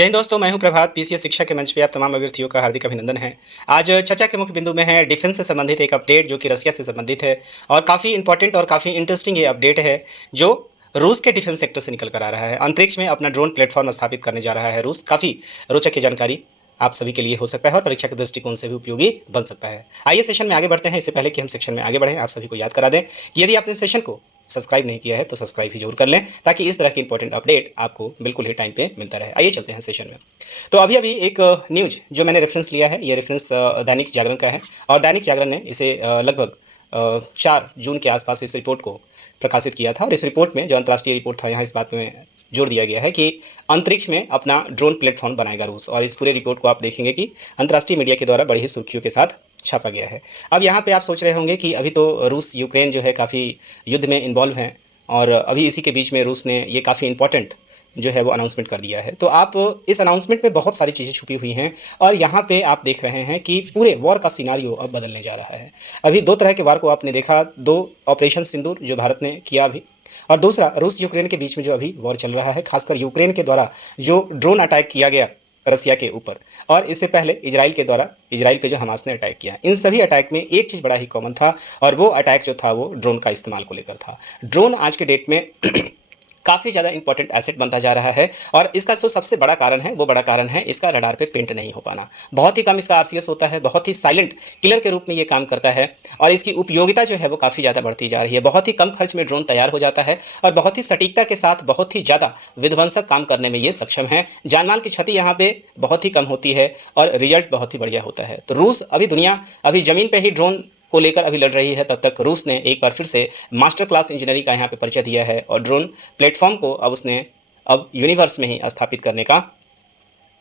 जय हिंद दोस्तों, मैं हूं प्रभात। पीसीएस शिक्षा के मंच पे आप तमाम अभ्यर्थियों का हार्दिक अभिनंदन है। आज चर्चा के मुख्य बिंदु में है डिफेंस से संबंधित एक अपडेट जो कि रसिया से संबंधित है और काफ़ी इंपॉर्टेंट और काफ़ी इंटरेस्टिंग ये अपडेट है जो रूस के डिफेंस सेक्टर से निकल कर आ रहा है। अंतरिक्ष में अपना ड्रोन प्लेटफॉर्म स्थापित करने जा रहा है रूस। काफ़ी रोचक ये जानकारी आप सभी के लिए हो सकता है और परीक्षा के दृष्टिकोण से भी उपयोगी बन सकता है। आइए सेशन में आगे बढ़ते हैं। इससे पहले कि हम सेशन में आगे बढ़ें, आप सभी को याद करा दें कि यदि आपने सेशन को सब्सक्राइब नहीं किया है तो सब्सक्राइब भी जरूर कर लें ताकि इस तरह की इंपॉर्टेंट अपडेट आपको बिल्कुल ही टाइम पे मिलता रहे। आइए चलते हैं सेशन में। तो अभी अभी एक न्यूज़ जो मैंने रेफरेंस लिया है, ये रेफरेंस दैनिक जागरण का है और दैनिक जागरण ने इसे लगभग 4 जून के आसपास इस रिपोर्ट को प्रकाशित किया था और इस रिपोर्ट में जो अंतर्राष्ट्रीय रिपोर्ट था, यहाँ इस बात में जोर दिया गया है कि अंतरिक्ष में अपना ड्रोन प्लेटफॉर्म बनाएगा रूस। और इस पूरे रिपोर्ट को आप देखेंगे कि अंतर्राष्ट्रीय मीडिया के द्वारा बड़ी ही सुर्खियों के साथ छापा गया है। अब यहाँ पे आप सोच रहे होंगे कि अभी तो रूस यूक्रेन जो है काफ़ी युद्ध में इन्वॉल्व हैं और अभी इसी के बीच में रूस ने ये काफ़ी इंपॉर्टेंट जो है वो अनाउंसमेंट कर दिया है। तो आप इस अनाउंसमेंट में बहुत सारी चीज़ें छुपी हुई हैं और यहाँ पे आप देख रहे हैं कि पूरे वॉर का सिनारियो अब बदलने जा रहा है। अभी 2 तरह के वार को आपने देखा, 2 ऑपरेशन सिंदूर जो भारत ने किया अभी, और दूसरा रूस यूक्रेन के बीच में जो अभी वॉर चल रहा है, खासकर यूक्रेन के द्वारा जो ड्रोन अटैक किया गया रसिया के ऊपर, और इससे पहले इजराइल के द्वारा इजराइल पे जो हमास ने अटैक किया। इन सभी अटैक में एक चीज़ बड़ा ही कॉमन था और वो अटैक जो था वो ड्रोन का इस्तेमाल को लेकर था। ड्रोन आज के डेट में काफ़ी ज़्यादा इंपॉर्टेंट एसेट बनता जा रहा है और इसका जो सबसे बड़ा कारण है वो बड़ा कारण है इसका रडार पे पेंट नहीं हो पाना। बहुत ही कम इसका आरसीएस होता है, बहुत ही साइलेंट किलर के रूप में ये काम करता है और इसकी उपयोगिता जो है वो काफ़ी ज़्यादा बढ़ती जा रही है। बहुत ही कम खर्च में ड्रोन तैयार हो जाता है और बहुत ही सटीकता के साथ बहुत ही ज़्यादा विध्वंसक काम करने में ये सक्षम है। जानमाल की क्षति यहाँ पे बहुत ही कम होती है और रिजल्ट बहुत ही बढ़िया होता है। तो रूस अभी ज़मीन पर ही ड्रोन को लेकर अभी लड़ रही है, तब तक रूस ने एक बार फिर से मास्टर क्लास इंजीनियरिंग का यहाँ पे परिचय दिया है और ड्रोन प्लेटफॉर्म को अब उसने यूनिवर्स में ही स्थापित करने का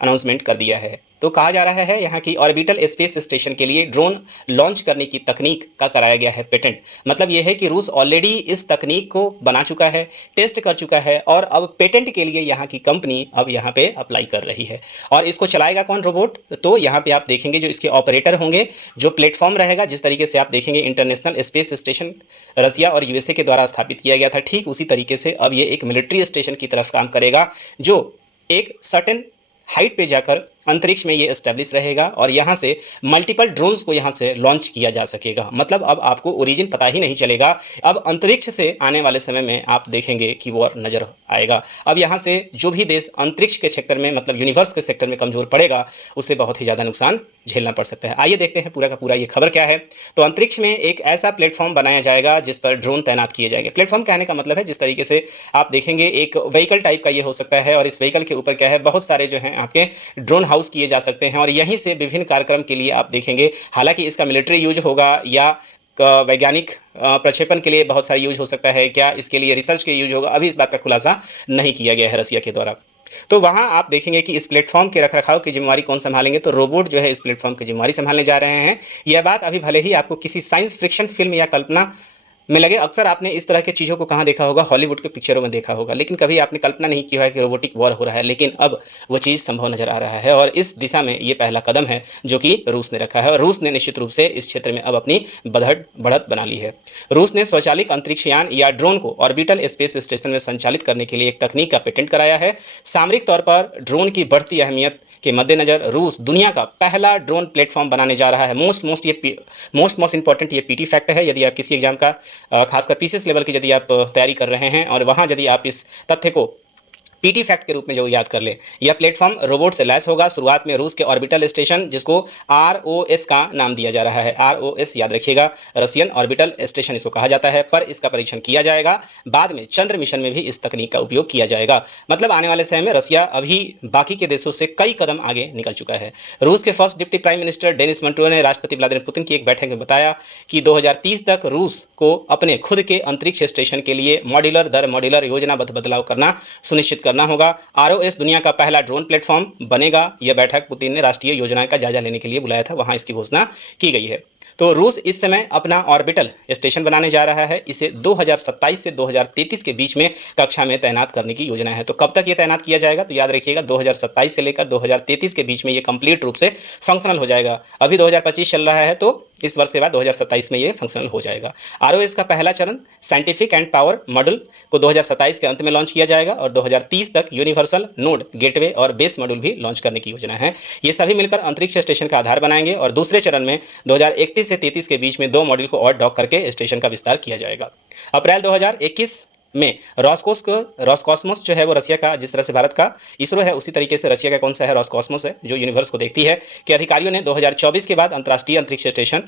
अनाउंसमेंट कर दिया है। तो कहा जा रहा है यहाँ की ऑर्बिटल स्पेस स्टेशन के लिए ड्रोन लॉन्च करने की तकनीक का कराया गया है पेटेंट। मतलब यह है कि रूस ऑलरेडी इस तकनीक को बना चुका है, टेस्ट कर चुका है और अब पेटेंट के लिए यहाँ की कंपनी अब यहाँ पे अप्लाई कर रही है। और इसको चलाएगा कौन रोबोट? तो यहाँ पे आप देखेंगे जो इसके ऑपरेटर होंगे, जो प्लेटफॉर्म रहेगा, जिस तरीके से आप देखेंगे इंटरनेशनल स्पेस स्टेशन रसिया और यूएसए के द्वारा स्थापित किया गया था, ठीक उसी तरीके से अब ये एक मिलिट्री स्टेशन की तरफ काम करेगा जो एक सर्टेन हाइट पे जाकर अंतरिक्ष में ये एस्टेब्लिश रहेगा और यहाँ से मल्टीपल ड्रोन्स को यहाँ से लॉन्च किया जा सकेगा। मतलब अब आपको ओरिजिन पता ही नहीं चलेगा। अब अंतरिक्ष से आने वाले समय में आप देखेंगे कि वॉर नज़र आएगा। अब यहाँ से जो भी देश अंतरिक्ष के सेक्टर में मतलब यूनिवर्स के सेक्टर में कमज़ोर पड़ेगा उसे बहुत ही ज़्यादा नुकसान झेलना पड़ सकता है। आइए देखते हैं पूरा का पूरा ये खबर क्या है। तो अंतरिक्ष में एक ऐसा प्लेटफॉर्म बनाया जाएगा जिस पर ड्रोन तैनात किए जाएंगे। प्लेटफॉर्म कहने का मतलब है जिस तरीके से आप देखेंगे एक व्हीकल टाइप का ये हो सकता है और इस व्हीकल के ऊपर क्या है, बहुत सारे जो हैं आपके ड्रोन हाउस किए जा सकते हैं और यहीं से विभिन्न कार्यक्रम के लिए आप देखेंगे, हालांकि इसका मिलिट्री यूज होगा या वैज्ञानिक प्रक्षेपण के लिए बहुत सारा यूज हो सकता है, क्या इसके लिए रिसर्च के यूज होगा, अभी इस बात का खुलासा नहीं किया गया है रसिया के द्वारा। तो वहाँ आप देखेंगे कि इस प्लेटफॉर्म के रखरखाव की जिम्मेवारी कौन संभालेंगे? तो रोबोट जो है इस प्लेटफॉर्म की जिम्मेवारी संभालने जा रहे हैं। यह बात अभी भले ही आपको किसी साइंस फिक्शन फिल्म या कल्पना में लगे, अक्सर आपने इस तरह की चीज़ों को कहाँ देखा होगा, हॉलीवुड के पिक्चरों में देखा होगा, लेकिन कभी आपने कल्पना नहीं किया है कि रोबोटिक वॉर हो रहा है। लेकिन अब वो चीज़ संभव नज़र आ रहा है और इस दिशा में ये पहला कदम है जो कि रूस ने रखा है और रूस ने निश्चित रूप से इस क्षेत्र में अब अपनी बढ़त बना ली है। रूस ने स्वचालित अंतरिक्ष यान या ड्रोन को ऑर्बिटल स्पेस स्टेशन में संचालित करने के लिए एक तकनीक का पेटेंट कराया है। सामरिक तौर पर ड्रोन की बढ़ती अहमियत के मद्देनज़र रूस दुनिया का पहला ड्रोन प्लेटफॉर्म बनाने जा रहा है। मोस्ट इंपॉर्टेंट ये पीटी फैक्ट है। यदि आप किसी एग्जाम का खासकर पीसीएस लेवल की यदि आप तैयारी कर रहे हैं और वहाँ यदि आप इस तथ्य को पीटी फैक्ट के रूप में जो याद कर ले, यह प्लेटफॉर्म रोबोट से लैस होगा। शुरुआत में रूस के ऑर्बिटल स्टेशन जिसको आरओएस का नाम दिया जा रहा है, आरओएस याद रखिएगा, रशियन ऑर्बिटल स्टेशन इसको कहा जाता है, पर इसका परीक्षण किया जाएगा। बाद में चंद्र मिशन में भी इस तकनीक का उपयोग किया जाएगा। मतलब आने वाले समय में रसिया अभी बाकी के देशों से कई कदम आगे निकल चुका है। रूस के first deputy prime minister Denis Manturov ने राष्ट्रपति व्लादिमीर पुतिन की एक बैठक में बताया कि 2030 तक रूस को अपने खुद के अंतरिक्ष स्टेशन के लिए मॉड्यूलर योजनाबद्ध बदलाव करना सुनिश्चित करना होगा। आरओएस दुनिया का पहला ड्रोन प्लेटफॉर्म बनेगा। यह बैठक पुतिन ने राष्ट्रीय योजनाओं का जायजा लेने के लिए बुलाया था, वहां इसकी घोषणा की गई है। तो रूस इस समय अपना ऑर्बिटल स्टेशन बनाने जा रहा है। इसे 2027 से 2033 के बीच में कक्षा में तैनात करने की योजना है। तो कब तक ये तैनात किया जाएगा? तो याद रखिएगा 2027 से लेकर 2033 के बीच में ये कंप्लीट रूप से फंक्शनल हो जाएगा। अभी 2025 चल रहा है तो इस वर्ष के बाद 2027 में ये फंक्शनल हो जाएगा। आरओएस का पहला चरण साइंटिफिक एंड पावर मॉड्यूल को 2027 के अंत में लॉन्च किया जाएगा और 2030 तक यूनिवर्सल नोड, गेटवे और बेस मॉड्यूल भी लॉन्च करने की योजना है। ये सभी मिलकर अंतरिक्ष स्टेशन का आधार बनाएंगे और दूसरे चरण में 2031 से 33 के बीच में 2 मॉड्यूल को और डॉक करके स्टेशन का विस्तार किया जाएगा। अप्रैल 2021 में रॉसकॉस्मोस जो है वो रसिया का, जिस तरह से भारत का इसरो है उसी तरीके से रसिया का कौन सा है, रॉसकॉस्मोस है, जो यूनिवर्स को देखती है, के अधिकारियों ने 2024 के बाद अंतर्राष्ट्रीय अंतरिक्ष स्टेशन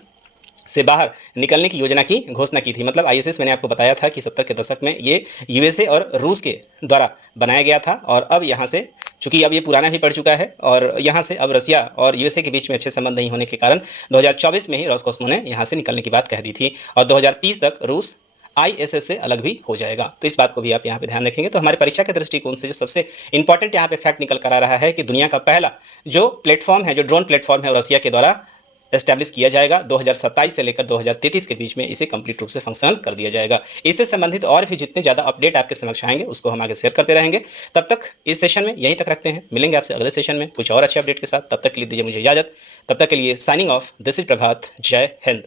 से बाहर निकलने की योजना की घोषणा की थी। मतलब आईएसएस मैंने आपको बताया था कि 70 के दशक में ये यूएसए और रूस के द्वारा बनाया गया था और अब यहाँ से, चूंकि अब ये पुराना भी पड़ चुका है और यहाँ से अब रसिया और यूएसए के बीच में अच्छे संबंध नहीं होने के कारण 2024 में ही रॉसकॉस्मो ने यहाँ से निकलने की बात कह दी थी और 2030 तक रूस आईएसएस से अलग भी हो जाएगा। तो इस बात को भी आप यहाँ पे ध्यान रखेंगे। तो हमारे परीक्षा के दृष्टिकोण से जो सबसे इंपॉर्टेंट यहाँ पे फैक्ट निकल कर आ रहा है कि दुनिया का पहला जो प्लेटफॉर्म है, जो ड्रोन प्लेटफॉर्म है, वो रसिया के द्वारा एस्टैब्लिश किया जाएगा। 2027 से लेकर 2033 के बीच में इसे कंप्लीट रूप से फंक्शनल कर दिया जाएगा। इससे संबंधित और भी जितने ज़्यादा अपडेट आपके समक्ष आएंगे उसको हम आगे शेयर करते रहेंगे। तब तक इस सेशन में यहीं तक रखते हैं, मिलेंगे आपसे अगले सेशन में कुछ और अच्छे अपडेट के साथ। तब तक के लिए दीजिए मुझे इजाज़त। तब तक के लिए साइनिंग ऑफ, दिस इज प्रभात। जय हिंद।